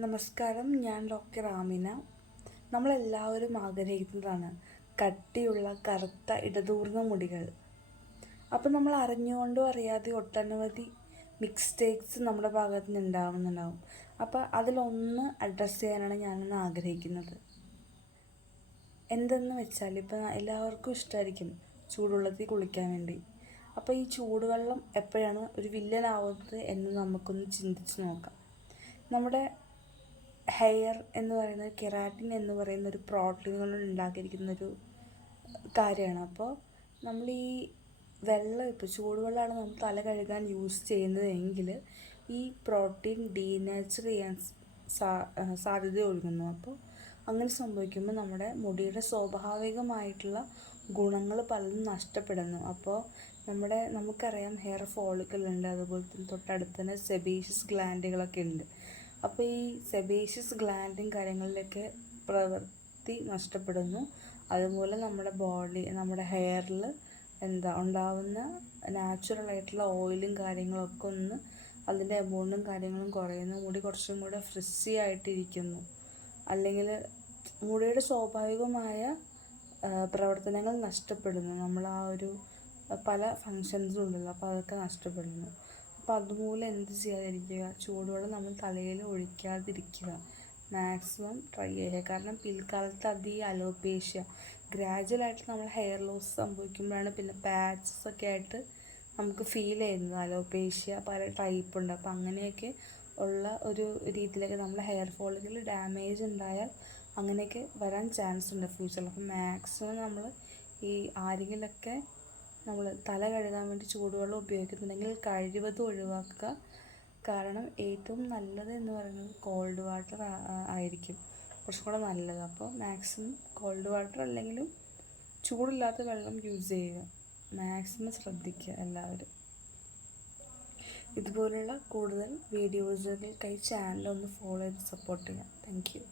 നമസ്കാരം, ഞാൻ ഡോക്ടർ ആമിന. നമ്മളെല്ലാവരും ആഗ്രഹിക്കുന്നതാണ് കട്ടിയുള്ള കറുത്ത ഇടതൂർന്ന മുടികൾ. അപ്പം നമ്മൾ അറിഞ്ഞുകൊണ്ടോ അറിയാതെ ഒട്ടനവധി മിസ്റ്റേക്സ് നമ്മുടെ ഭാഗത്ത് നിന്ന് ഉണ്ടാവുന്നുണ്ടാവും. അപ്പോൾ അതിലൊന്ന് അഡ്രസ്സ് ചെയ്യാനാണ് ഞാനിന്ന് ആഗ്രഹിക്കുന്നത്. എന്തെന്ന് വെച്ചാൽ ഇപ്പം എല്ലാവർക്കും ഇഷ്ടമായിരിക്കും ചൂടുവെള്ളത്തിൽ കുളിക്കാൻ വേണ്ടി. അപ്പോൾ ഈ ചൂടുവെള്ളം എപ്പോഴാണ് ഒരു വില്ലനാവുന്നത് എന്ന് നമുക്കൊന്ന് ചിന്തിച്ച് നോക്കാം. നമ്മുടെ ഹെയർ എന്ന് പറയുന്നത് കെരാറ്റിൻ എന്ന് പറയുന്ന ഒരു പ്രോട്ടീനുകൾ ഉണ്ടാക്കിയിരിക്കുന്നൊരു കാര്യമാണ്. അപ്പോൾ നമ്മൾ ഈ വെള്ളം ഇപ്പോൾ ചൂടുവെള്ളമാണ് നമ്മൾ തല കഴുകാൻ യൂസ് ചെയ്യുന്നതെങ്കിൽ ഈ പ്രോട്ടീൻ ഡീനേച്ചർ ചെയ്യാൻ സാധ്യത ഒഴുകുന്നു. അപ്പോൾ അങ്ങനെ സംഭവിക്കുമ്പോൾ നമ്മുടെ മുടിയുടെ സ്വാഭാവികമായിട്ടുള്ള ഗുണങ്ങൾ പലതും നഷ്ടപ്പെടുന്നു. അപ്പോൾ നമുക്കറിയാം ഹെയർ ഫോളിക്കിൾ ഉണ്ട്, അതുപോലെ തന്നെ തൊട്ടടുത്ത് തന്നെ സെബേഷ്യസ് ഗ്ലാൻഡുകളൊക്കെ ഉണ്ട്. അപ്പോൾ ഈ സെബേഷ്യസ് ഗ്ലാൻഡും കാര്യങ്ങളിലൊക്കെ പ്രവൃത്തി നഷ്ടപ്പെടുന്നു. അതുപോലെ നമ്മുടെ ഹെയറിൽ ഉണ്ടാവുന്ന നാച്ചുറലായിട്ടുള്ള ഓയിലും കാര്യങ്ങളൊക്കെ അതിൻ്റെ എമൗണ്ടും കാര്യങ്ങളും കുറയുന്നു. മുടി കുറച്ചും കൂടെ ഫ്രിസി ആയിട്ടിരിക്കുന്നു. അല്ലെങ്കിൽ മുടിയുടെ സ്വാഭാവികമായ പ്രവർത്തനങ്ങൾ നഷ്ടപ്പെടുന്നു. നമ്മൾ പല ഫങ്ഷൻസും ഉണ്ടല്ലോ, അപ്പോൾ അതൊക്കെ നഷ്ടപ്പെടുന്നു. അപ്പോൾ അതുമൂലം എന്ത് ചെയ്യാതിരിക്കുക, ചൂടുവെള്ളം നമ്മൾ തലയിൽ ഒഴിക്കാതിരിക്കുക, മാക്സിമം ട്രൈ ചെയ്യുക. കാരണം പിൽക്കാലത്ത് ഈ അലോപേഷ്യ ഗ്രാജുവലായിട്ട് നമ്മൾ ഹെയർ ലോസ് സംഭവിക്കുമ്പോഴാണ് പിന്നെ പാച്ചസ് ഒക്കെ ആയിട്ട് നമുക്ക് ഫീൽ ചെയ്യുന്നത്. അലോപേഷ്യ പല ടൈപ്പ് ഉണ്ട്. അപ്പോൾ അങ്ങനെയൊക്കെ ഉള്ള ഒരു രീതിയിലേക്ക് നമ്മുടെ ഹെയർ ഫോളിക്കിൽ ഡാമേജ് ഉണ്ടായാൽ അങ്ങനെയൊക്കെ വരാൻ ചാൻസ് ഉണ്ട് ഫ്യൂച്ചറിൽ. അപ്പോൾ മാക്സിമം നമ്മൾ ആരെങ്കിലൊക്കെ നമ്മൾ തല കഴുകാൻ വേണ്ടി ചൂടുവെള്ളം ഉപയോഗിക്കുന്നുണ്ടെങ്കിൽ കഴിവതും ഒഴിവാക്കുക. കാരണം ഏറ്റവും നല്ലത് എന്ന് പറയുന്നത് കോൾഡ് വാട്ടർ ആയിരിക്കും, കുറച്ചും കൂടെ നല്ലത്. അപ്പോൾ മാക്സിമം കോൾഡ് വാട്ടർ അല്ലെങ്കിലും ചൂടില്ലാത്ത വെള്ളം യൂസ് ചെയ്യുക. മാക്സിമം ശ്രദ്ധിക്കുക എല്ലാവരും. ഇതുപോലുള്ള കൂടുതൽ വീഡിയോസുകൾക്കായി ചാനലൊന്ന് ഫോളോ ചെയ്ത് സപ്പോർട്ട് ചെയ്യുക. Thank you.